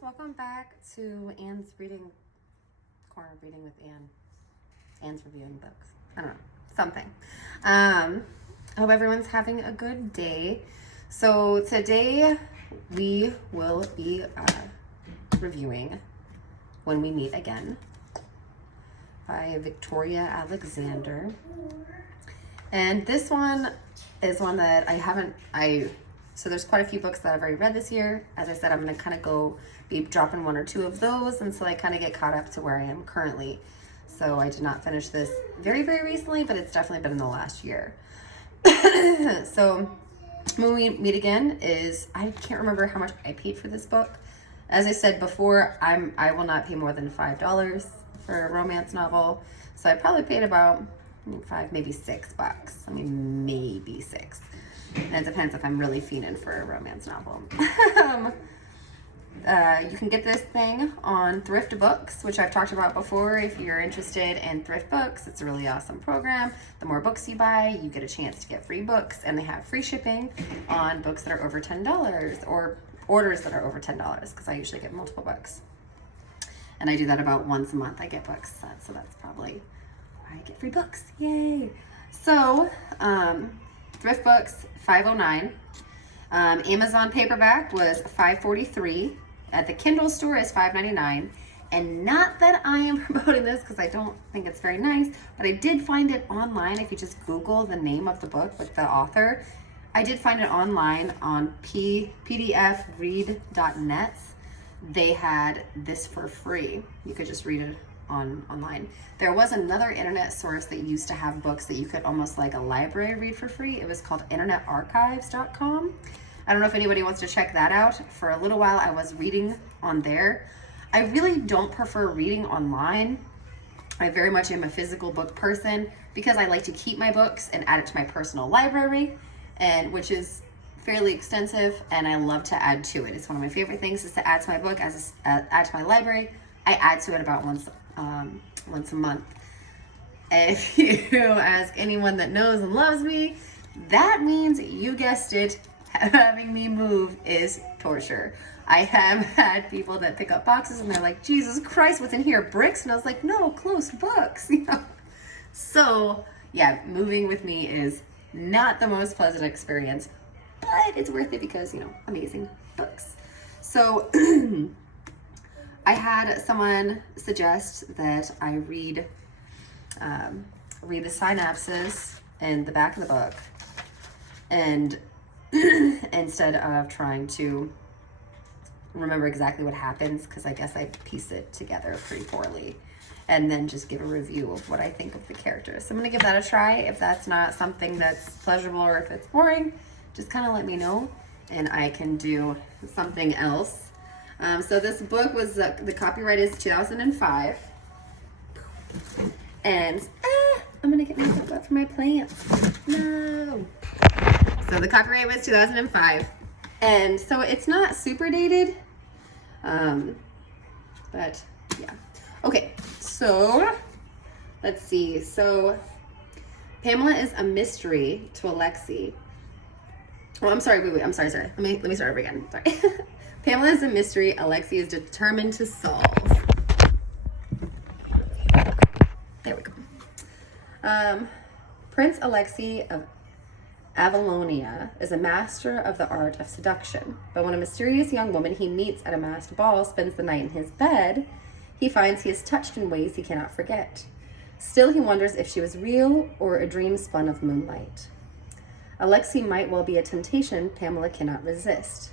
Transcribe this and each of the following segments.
welcome back to Anne's Reading Corner, Reading with Anne. Anne's reviewing books. I don't know, something. I hope everyone's having a good day. So today we will be reviewing When We Meet Again by Victoria Alexander. And this one is one that so there's quite a few books that I've already read this year. As I said, I'm going to kind of be dropping one or two of those until I kind of get caught up to where I am currently. So I did not finish this very, very recently, but it's definitely been in the last year. So When We Meet Again I can't remember how much I paid for this book. As I said before, I will not pay more than $5 for a romance novel. So I probably paid about $5, maybe $6. I mean, maybe $6. And it depends if I'm really fiending for a romance novel. You can get this thing on Thrift Books, which I've talked about before. If you're interested in Thrift Books, it's a really awesome program. The more books you buy, you get a chance to get free books, and they have free shipping on books that are over $10 or orders that are over $10, because I usually get multiple books. And I do that about once a month. I get books, so that's probably why I get free books. Yay! So, Thrift Books, $5.09. Amazon paperback was $5.43. At the Kindle store is $5.99. And not that I am promoting this because I don't think it's very nice, but I did find it online. If you just Google the name of the book with the author, I did find it online on pdfread.net. They had this for free. You could just read it online. There was another internet source that used to have books that you could almost like a library read for free. It was called internetarchives.com. I don't know if anybody wants to check that out. For a little while I was reading on there. I really don't prefer reading online. I very much am a physical book person because I like to keep my books and add it to my personal library, and which is fairly extensive, and I love to add to it. It's one of my favorite things is to add to my book, add to my library. I add to it about once a month. If you ask anyone that knows and loves me, that means, you guessed it, having me move is torture. I have had people that pick up boxes and they're like, Jesus Christ, what's in here? Bricks? And I was like, no, close, books. So yeah, moving with me is not the most pleasant experience, but it's worth it because, amazing books. So I had someone suggest that I read the synopsis in the back of the book, and instead of trying to remember exactly what happens, because I guess I pieced it together pretty poorly, and then just give a review of what I think of the characters. So I'm gonna give that a try. If that's not something that's pleasurable or if it's boring, just kind of let me know and I can do something else. So this book was, the copyright is 2005. And I'm gonna get makeup up for my plants. No. So the copyright was 2005. And so it's not super dated. But yeah. Okay, so let's see. So Pamela is a mystery to Alexei. Oh, I'm sorry, wait, I'm sorry. Let me start over again, sorry. Pamela is a mystery Alexei is determined to solve. There we go. Prince Alexei of Avalonia is a master of the art of seduction, but when a mysterious young woman he meets at a masked ball spends the night in his bed, he finds he is touched in ways he cannot forget. Still, he wonders if she was real or a dream spun of moonlight. Alexei might well be a temptation Pamela cannot resist.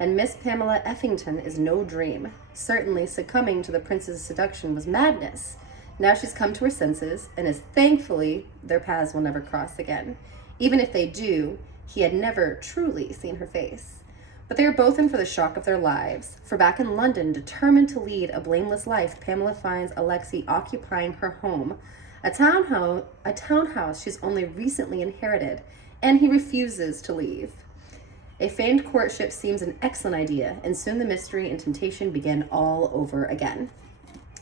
And Miss Pamela Effington is no dream. Certainly succumbing to the prince's seduction was madness. Now she's come to her senses, and is thankfully their paths will never cross again. Even if they do, he had never truly seen her face. But they are both in for the shock of their lives. For back in London, determined to lead a blameless life, Pamela finds Alexei occupying her home, a townhouse she's only recently inherited, and he refuses to leave. A famed courtship seems an excellent idea, and soon the mystery and temptation begin all over again.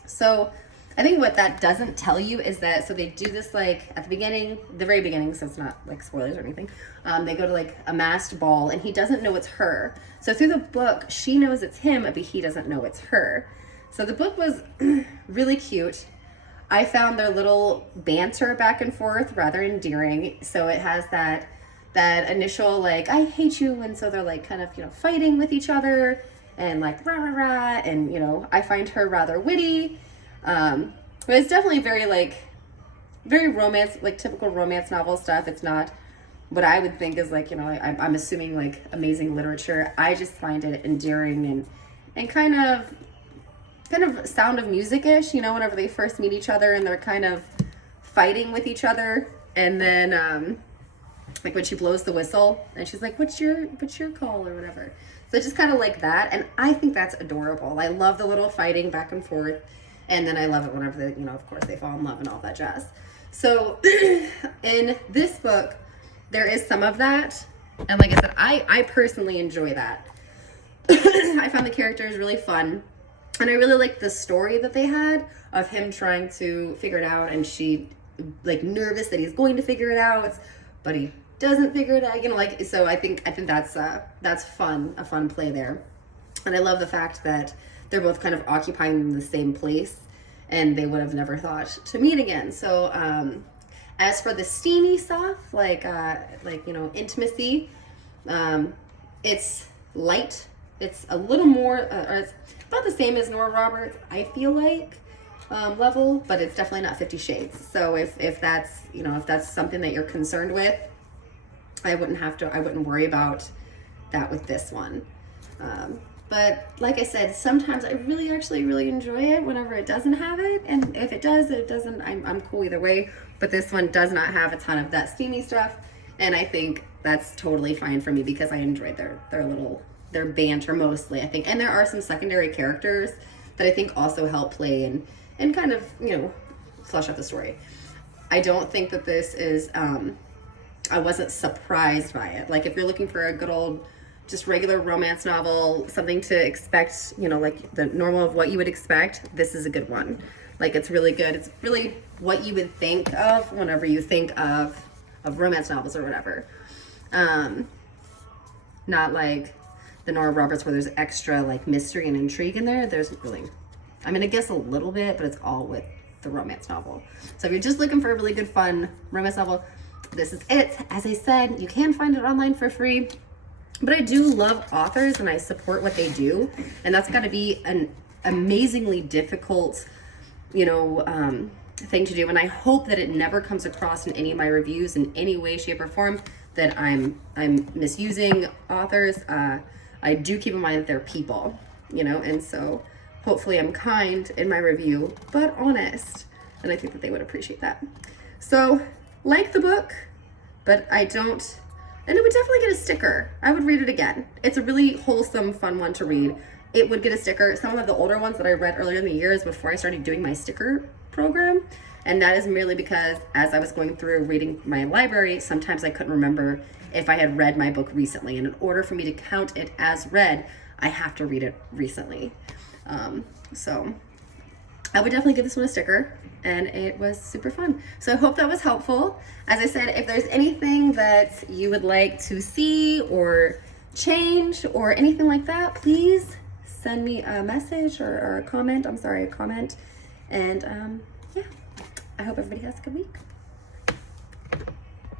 So I think what that doesn't tell you is that, so they do this like at the beginning, the very beginning, so it's not like spoilers or anything. They go to like a masked ball and he doesn't know it's her. So through the book, she knows it's him, but he doesn't know it's her. So the book was really cute. I found their little banter back and forth rather endearing. So it has that initial like, I hate you. And so they're like kind of, you know, fighting with each other and like rah, rah, rah. And, you know, I find her rather witty. But it's definitely very romance, like typical romance novel stuff. It's not what I would think is like, you know, I'm assuming like amazing literature. I just find it endearing and kind of Sound of Music-ish, you know, whenever they first meet each other and they're kind of fighting with each other. And then, like when she blows the whistle and she's like, what's your call or whatever. So just kind of like that. And I think that's adorable. I love the little fighting back and forth. And then I love it whenever they, you know, of course they fall in love and all that jazz. So in this book, there is some of that. And like I said, I personally enjoy that. I found the characters really fun. And I really liked the story that they had of him trying to figure it out. And she like nervous that he's going to figure it out, but he doesn't figure it out, you know, like, so I think that's fun, a fun play there. And I love the fact that they're both kind of occupying the same place and they would have never thought to meet again. So as for the steamy stuff, like you know, intimacy, it's light. It's a little more, or it's about the same as Nora Roberts, I feel like, level, but it's definitely not 50 Shades. So if that's, you know, if that's something that you're concerned with, I wouldn't worry about that with this one. But like I said, sometimes I really enjoy it whenever it doesn't have it. And if it does, it doesn't, I'm cool either way. But this one does not have a ton of that steamy stuff. And I think that's totally fine for me because I enjoyed their banter mostly, I think. And there are some secondary characters that I think also help play and kind of, you know, flesh out the story. I don't think that this is, I wasn't surprised by it. Like if you're looking for a good old, just regular romance novel, something to expect, you know, like the normal of what you would expect, this is a good one. Like it's really good. It's really what you would think of whenever you think of romance novels or whatever. Not like the Nora Roberts where there's extra like mystery and intrigue in there. There's really, I mean, I guess a little bit, but it's all with the romance novel. So if you're just looking for a really good, fun romance novel, this is it. As I said, you can find it online for free. But I do love authors and I support what they do. And that's got to be an amazingly difficult, you know, thing to do. And I hope that it never comes across in any of my reviews in any way, shape, or form that I'm misusing authors. I do keep in mind that they're people, you know, and so hopefully I'm kind in my review, but honest. And I think that they would appreciate that. So like the book, but I don't. And it would definitely get a sticker. I would read it again. It's a really wholesome, fun one to read. It would get a sticker. Some of the older ones that I read earlier in the year is before I started doing my sticker program. And that is merely because as I was going through reading my library, sometimes I couldn't remember if I had read my book recently. And in order for me to count it as read, I have to read it recently. So I would definitely give this one a sticker, and it was super fun. So I hope that was helpful. As I said, if there's anything that you would like to see or change or anything like that, please send me a message or a comment. A comment. And yeah, I hope everybody has a good week.